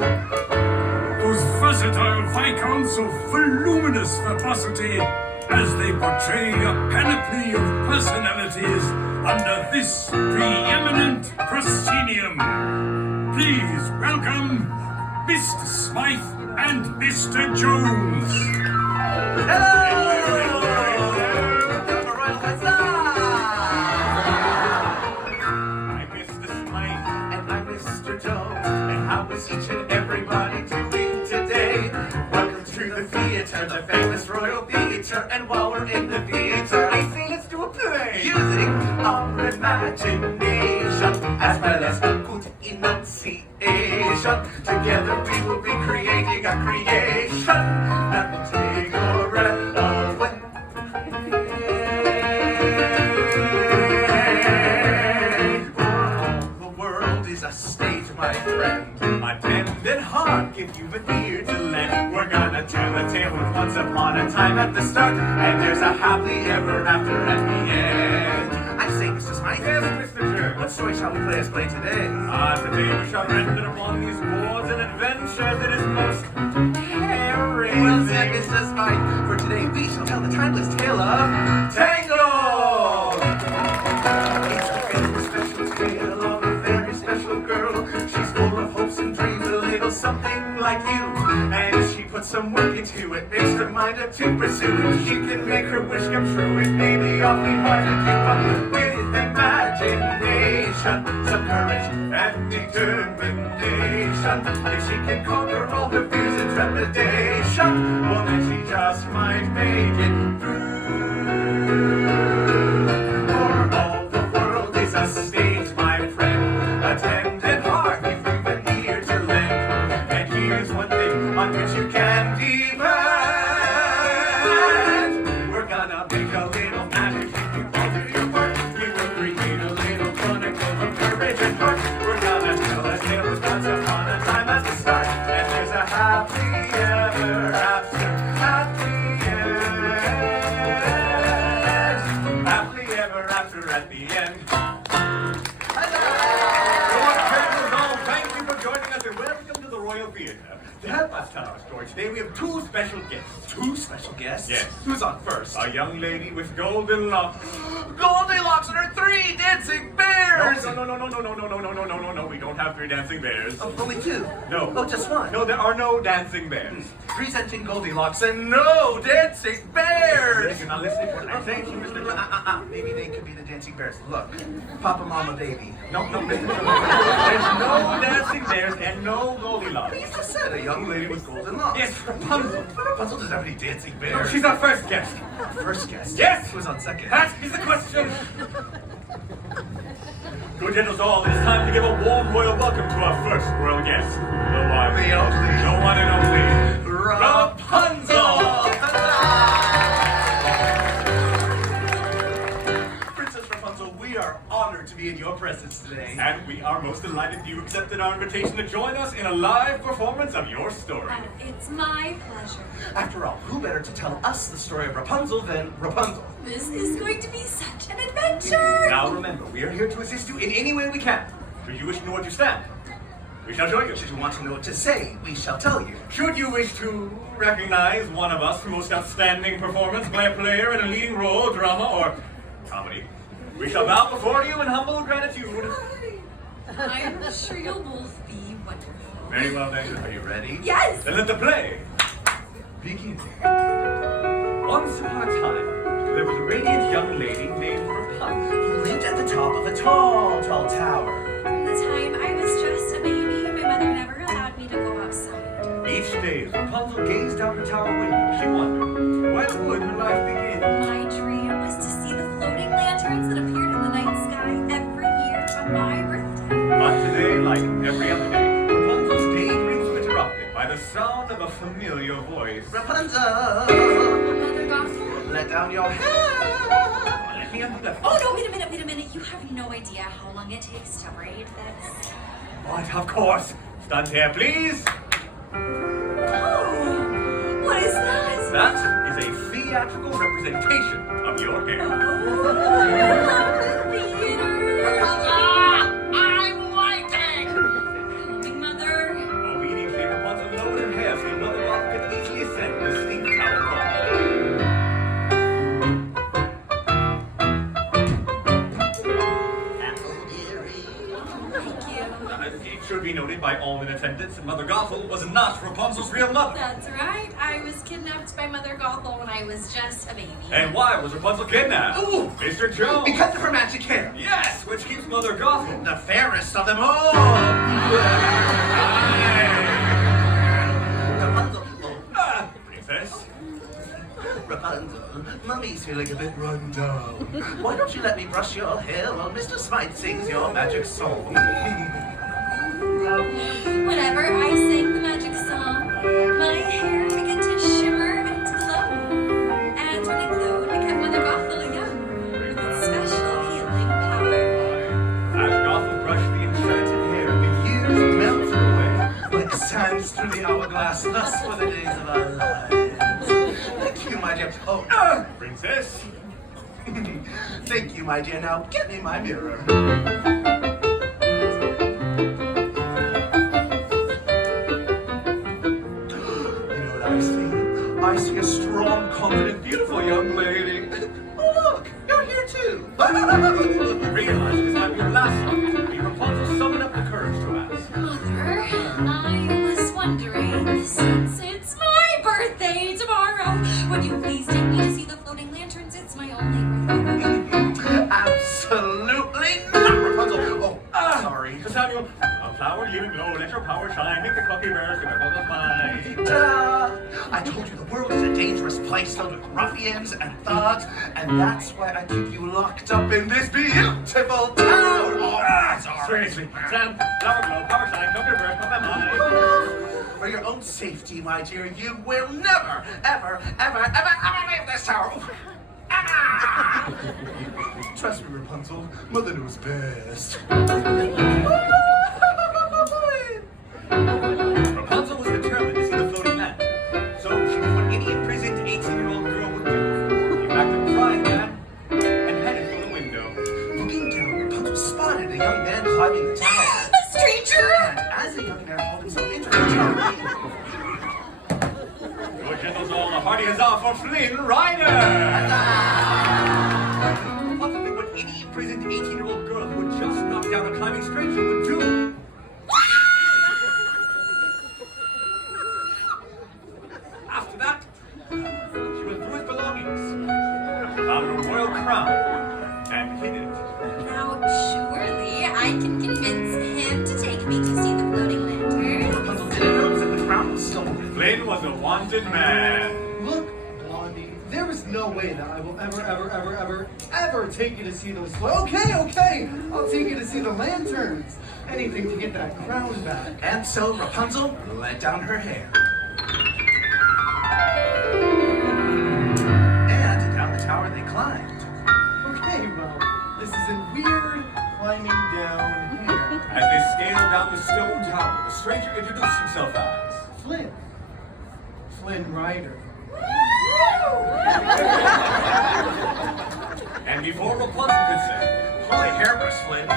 Those versatile viscounts of voluminous verbosity as they portray a panoply of personalities under this preeminent proscenium. Please welcome Mr. Smythe and Mr. Jones. Each and everybody doing today? Welcome to the theater, the famous Royal Theater. And while we're in the theater, I say let's do a play using our imagination as well as good enunciation. Together we will be creating a creation that will take your breath away. For all the world is a stage, my friend. Attended heart, give you an ear to lend. We're gonna tell a tale of once upon a time at the start, and there's a happily ever after at the end. I say, Mr. Smythe. Yes, Mr. Chair. What story shall we play today? Today we shall render upon these boards an adventure that is most harrowing. Well said, Mr. Smythe. For today we shall tell the timeless tale of Tangled. It's a very special tale of a very special girl. She's full of hopes and dreams, a little something like you. And she puts some work into it, makes her mind up to pursue it. She can make her wish come true. It may be awfully hard to keep up with imagination, some courage and determination. If she can conquer all her fears and trepidation, well then she just might make it through. For all the world is a stage, my friend. Attended heart, give you an ear to lend. And here's one thing on which you can depend. We're gonna make a little magic if you all do your part. We will create a little chronicle of courage and heart. We're gonna tell a tale of once upon a time at the start. And there's a happily ever after, happy end. Happily ever after at the end. Thank you for joining us and welcome to the Royal Theater. To help us tell our story today, we have two special guests. Two special guests? Yes. Who's on first? A young lady with golden locks. Goldilocks and her three dancing bears! No. We don't have three dancing bears. Oh, only two? No. Oh, just one? No, there are no dancing bears. Presenting Goldilocks and no dancing bears! You're not listening to what I'm saying to you, Mr. Jones. Maybe they could be the dancing bears. Look, Papa, Mama, Baby. No, Mr. Jones. There's no dancing bears and no Goldilocks. You just said a young lady with golden locks. Yes, Rapunzel. Rapunzel doesn't have any dancing No, bears. she's our first guest. First guest? Yes! Who's on second? That is the question. Good gentles all, it is time to give a warm royal welcome to our first royal guest. The one, The only. the one and only Rapunzel! Rapunzel! Princess Rapunzel, we are honored to be in your presence today. And we are most delighted you accepted our invitation to join us in a live performance of your story. It's my pleasure. After all, who better to tell us the story of Rapunzel than Rapunzel? This is going to be such an adventure. Now remember, we are here to assist you in any way we can. Should you wish to know where to stand, we shall show you. Should you want to know what to say, we shall tell you. Should you wish to recognize one of us for most outstanding performance by a player in a leading role, drama, or comedy, we shall bow before you in humble gratitude. I'm sure you'll both be wonderful. Very well then. Are you ready? Yes. Then let the play begin. Once upon a time, there was a radiant young lady named Rapunzel. Who lived at the top of a tall, tall tower. From the time I was just a baby, my mother never allowed me to go outside. Each day, as Rapunzel gazed out her tower window, she wondered, when would her life begin? My dream was to see the floating lanterns that appeared in the night sky every year on my birthday. But today, like every other day, Rapunzel's daydreams were interrupted by the sound of a familiar voice. Rapunzel! Mother Gothel? Let down your hair! Let me undo that. Oh no, wait a minute. You have no idea how long it takes to braid this. But of course. Stand here, please. Oh, what is that? That is a theatrical representation of your hair. Theater. I'm waiting! Coming, Mother. Obediently should be noted by all in attendance that Mother Gothel was not Rapunzel's real mother. That's right. I was kidnapped by Mother Gothel when I was just a baby. And why was Rapunzel kidnapped? Ooh. Mr. Jones. Because of her magic hair. Yes, which keeps Mother Gothel. The fairest of them all. Rapunzel. Princess. Rapunzel, Mummy's feeling a bit run down. Why don't you let me brush your hair while Mr. Smite sings your magic song? Whenever I sang the magic song, my hair began to shimmer and glow. And when it glowed, it kept Mother Gothel young with its special healing power. As Gothel brushed the enchanted hair, The years melt away like sands through the hourglass. Thus were the days of our lives. Thank you, my dear. Oh, Princess. thank you, my dear. Now get me my mirror. I see a strong, confident, beautiful young lady. Oh, look, you're here too. Realize this might be your last one. Will Rapunzel summon up the courage to ask? Mother, I was wondering, since it's my birthday tomorrow, would you please take me to see the floating lanterns? It's my only birthday. Absolutely not, Rapunzel. Oh, sorry. Cassandra, a flower living low, let your power shine, make the cocky bears give a bubble fly. Ta-da! I told you the world is a dangerous place filled with ruffians and thugs, and that's why I keep you locked up in this beautiful town. Oh, sorry. Seriously, Sam, flower glow, power shine, cocky bears, put them on. For your own safety, my dear, you will never, ever, ever, ever, ever leave this town. Ever! Trust me, Rapunzel. Mother knows best. Rapunzel was determined to see the floating land, so she did what any imprisoned 18-year-old girl would do. She packed up a frying pan and headed for the window. Looking down, Rapunzel spotted a young man climbing the tower. A stranger! And as the young man hauled himself into the tower, Your gentles all, a hearty huzzah for Flynn Rider! Rapunzel did what any imprisoned 18-year-old girl who had just knocked down a climbing stranger would do. After that, she went through his belongings, found a royal crown, and hid it. Now, surely I can convince him to take me to see the floating lanterns. Rapunzel didn't notice that the crown was stolen. Flynn was a wanted man. Look, Blondie, there is no way that I will ever take you to see those. Okay, I'll take you to see the lanterns. Anything to get that crown back. And so Rapunzel let down her hair. And down the tower they climbed. Okay, well, this isn't weird climbing down here. As they scaled down the stone tower, the stranger introduced himself as Flynn Rider. And before Rapunzel could say, "Holy hairbrush, Flynn,"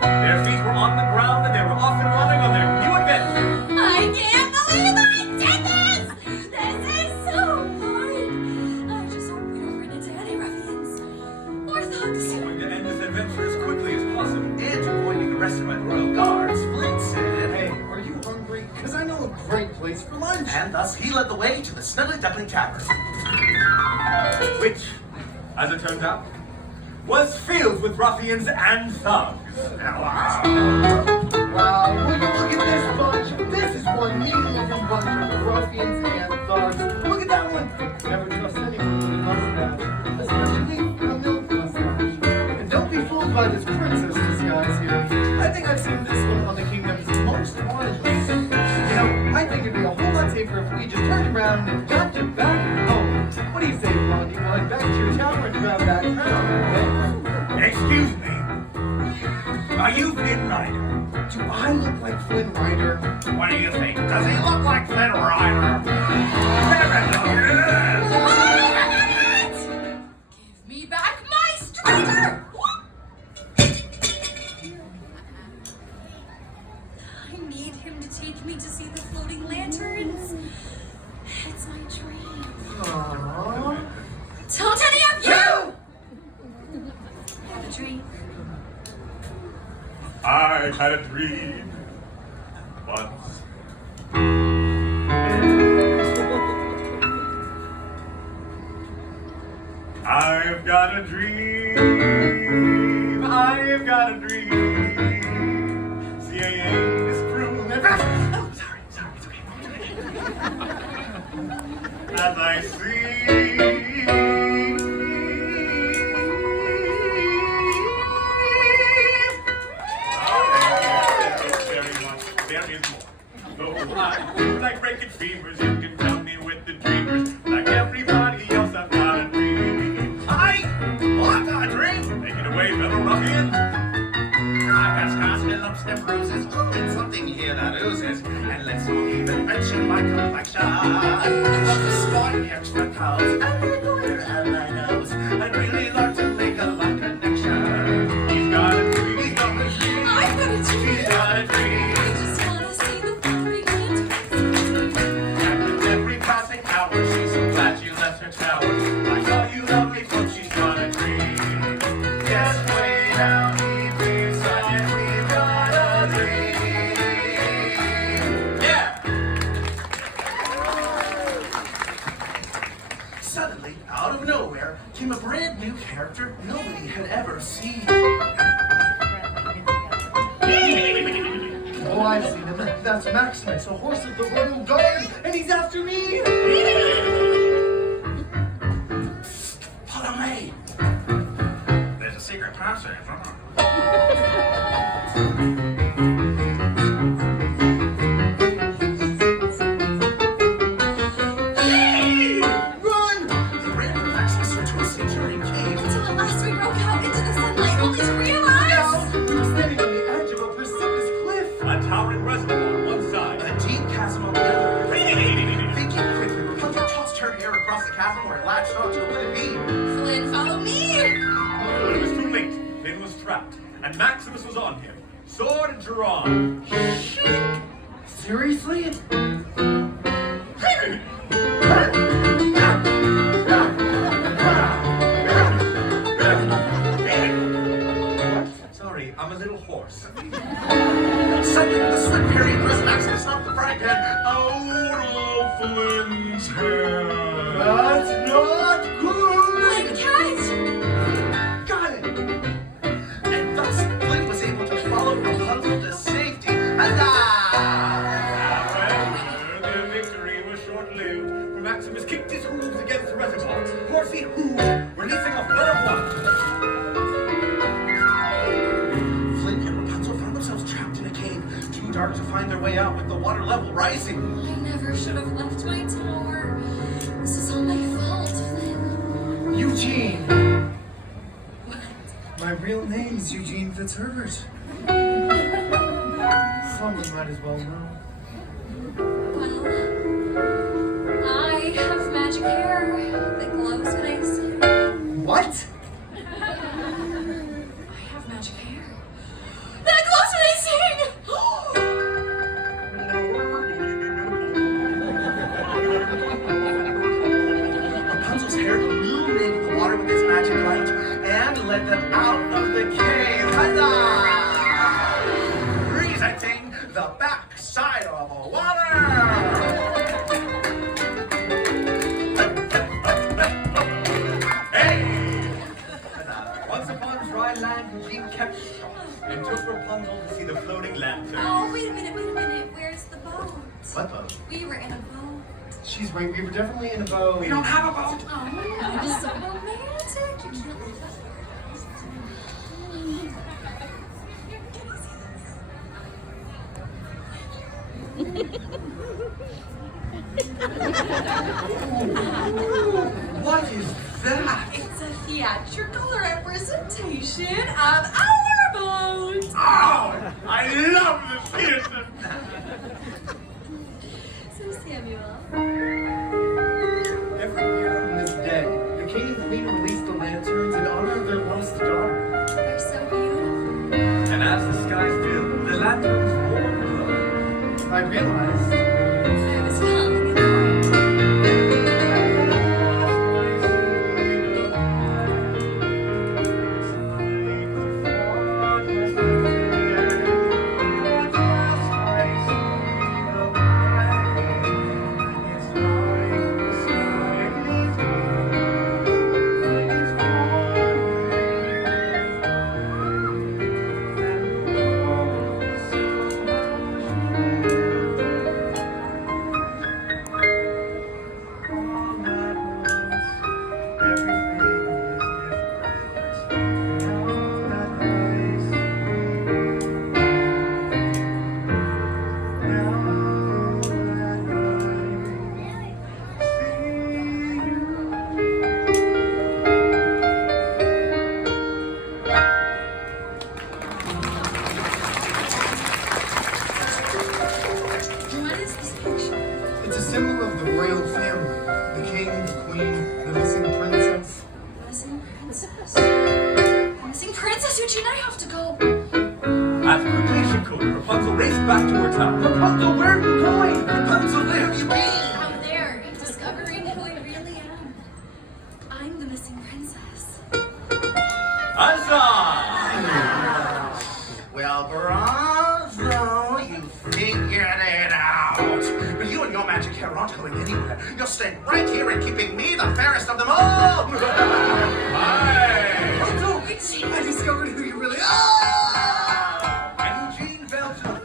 their feet were on the ground and they were off and running on their new adventure. I can't believe I did this! This is so fun! I just hope we don't run into any ruffians or thugs. Going to end this adventure as quickly as possible. And to avoid being arrested by the royal guards, Flynn said, Hey, are you hungry? Because I know a great place for lunch. and thus he led the way to the Snuggly Duckling Tavern. Which, as it turns out, was filled with ruffians and thugs. Wow, will you look at this bunch? This is one mean-looking bunch of ruffians and thugs. Look at that one. Never trust anyone with a mustache, especially a milk mustache. And don't be fooled by this princess disguise here. I think I've seen this one on the kingdom's most wanted list. You know, I think it'd be a whole lot safer if we just turned around and got you back home. What do you say, Blondie? Well, back to your tower and grab that crown, okay? Excuse me. Are you Flynn Rider? Do I look like Flynn Rider? What do you think? Does he look like Flynn Rider? Give me back my stranger! I need him to take me to see the floating lanterns. It's my dream. Aww. Don't any of you have a dream. I had a dream once. I've got a dream. I've got a dream. CAA is proof. Oh, sorry, it's okay. As I there is more. Though I like breaking fevers, you can tell me with the dreamers. Like everybody else, I've got a dream. I've got a dream. Take it away, fellow ruffian. I've got scars and lumps and bruises, oh, and something here that oozes. And let's not even mention my complexion. But the sport extra cows, and the glitter and my nose. I'd really like to make a love connection. He's got a dream. He's got a dream. I've got a dream. He's got a dream. I just wanna see the floating lanterns. And with every passing hour, she's so glad she left her tower. Like all you lovely folks, she's got a dream. Yes, way down deep inside, we've got a dream. Yeah! Suddenly, out of nowhere, came a brand new character nobody had ever seen. Oh, I've seen him. That's Maximus, a horse of the royal guard, and he's after me. Follow me. There's a secret passage. Run! They ran from Maximus to a centurion cave. Until at last we broke out into the sunlight, only to realize. Now, we're standing on the edge of a precipitous cliff. A towering reservoir on one side. A deep chasm on the other. Thinking quickly, Rapunzel tossed her hair across the chasm where it latched onto a wooden beam. Flynn, follow me. But it was too late. Flynn was trapped, and Maximus was on him. Sword drawn. Seriously? Sorry, I'm a little hoarse. Suddenly, the swift period thrust Maximus off the frying pan out of Flynn's hair. That's not good! Flynn, catch. Got it! And thus, Flynn was able to follow Rapunzel to safety. Huzzah! However, the victory was short-lived, for Maximus kicked his hooves against the reservoir. Horsey hooves, releasing a flood of water. Flynn and Rapunzel found themselves trapped in a cave, too dark to find their way out with the water level rising. I never should have left my tower. This is all my fault, Flynn. Eugene! What? My real name's Eugene Fitzherbert. Someone might as well know. Well, I have magic hair that glows when I sing. What? I have magic hair that glows when I sing. Rapunzel's hair illuminated the water with its magic light and led them out of the cave. Huzzah! Presenting the back side of the water! Hey! Once upon dry land, Eugene kept shop and took Rapunzel to see the floating lantern. Oh, wait a minute. Where's the boat? What boat? We were in a boat. She's right, we were definitely in a boat. We don't have a boat! Oh, it's so romantic. You can't leave us. What is that? It's a theatrical representation of our boat. Oh, I love the theater! So, Samuel, Every year on this day, the king and queen release the lanterns in honor of their lost daughter. they're so beautiful. And as the skies filled, the lanterns warm glow. I realized I was falling in love. your town. Rapunzel, where are you going? Rapunzel, where have you been? Out there, discovering who I really am. I'm the missing princess. Huzzah! Well, bravo, you figured it out. But you and your magic hair aren't going anywhere. You're staying right here and keeping me the fairest of them all. Hi! Oh, Eugene, I discovered who you really are. I'm Eugene Belgium.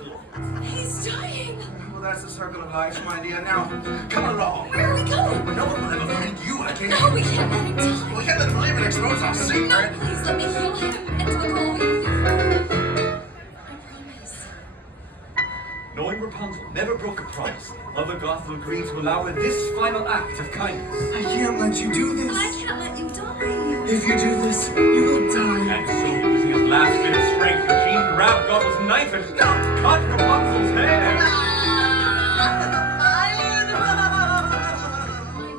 He's dying. Well, that's the circle of life, my dear. Now, come along. Where are we going? No one will ever find you again. No, we can't let him die. We can't let him live and expose our No, secret. please let me heal him and take all of you through. I promise. Knowing Rapunzel never broke a promise, other Gothel agreed to allow her this final act of kindness. I can't let you do But I this. can't let you die. If you do this, you will die. And so, using his last bit of strength, Eugene grabbed Gothel's knife and cut Rapunzel's hair. My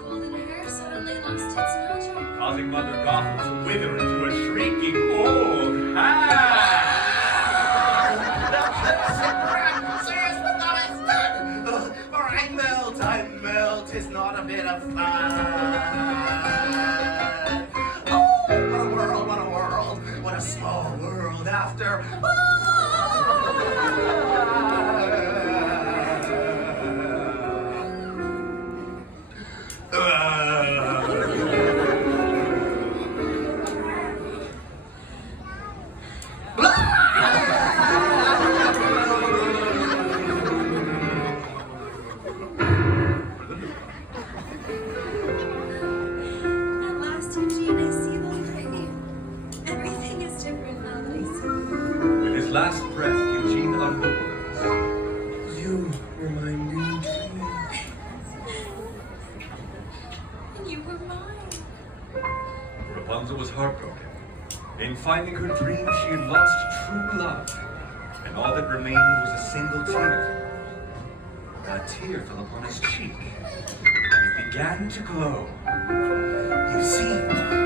golden hair suddenly lost its magic. Causing Mother Gothel to wither into a shrieking old hag. For I melt, it's not a bit of fun. Oh, what a world, what a small world after. At last, Eugene, I see the light. Everything is different now that I see you. With his last breath, Eugene uttered the words. You were my new dream. And you were mine. Rapunzel was heartbroken. In finding her dream, she had lost true love, and all that remained was a single tear. A tear fell upon his cheek, and it began to glow. You see,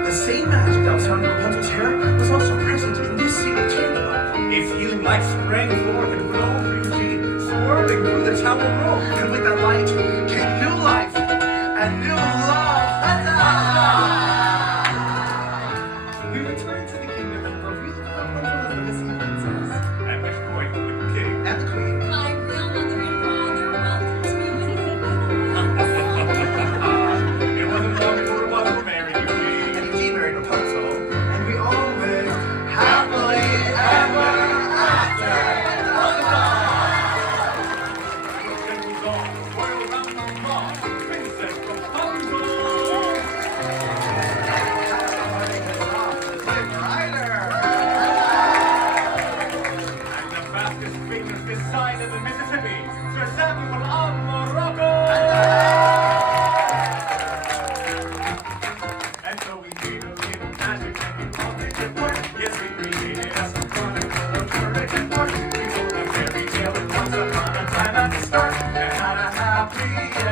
the same magic that was found in Rapunzel's hair was also present in this single teardrop. Its healing light sprang forth and glowed for Eugene, swirling through the tower room. And with that light came new life and new love. We returned to the kingdom and revealed Rapunzel as the missing princess. At which point, the king And the queen. My real mother and father welcomed me with me. It wasn't long before Rapunzel married Eugene. And Eugene married Rapunzel. And we all lived happily ever after. And was all royal round cross, Princess Rapunzel. And the fastest fingers this side of the Mississippi, Sir Samuel of Morocco. And so we made a little magic and we called it good work. Yes, we created us a chronicle of courage and work. We told a fairy tale once upon a time at the start, and had a happy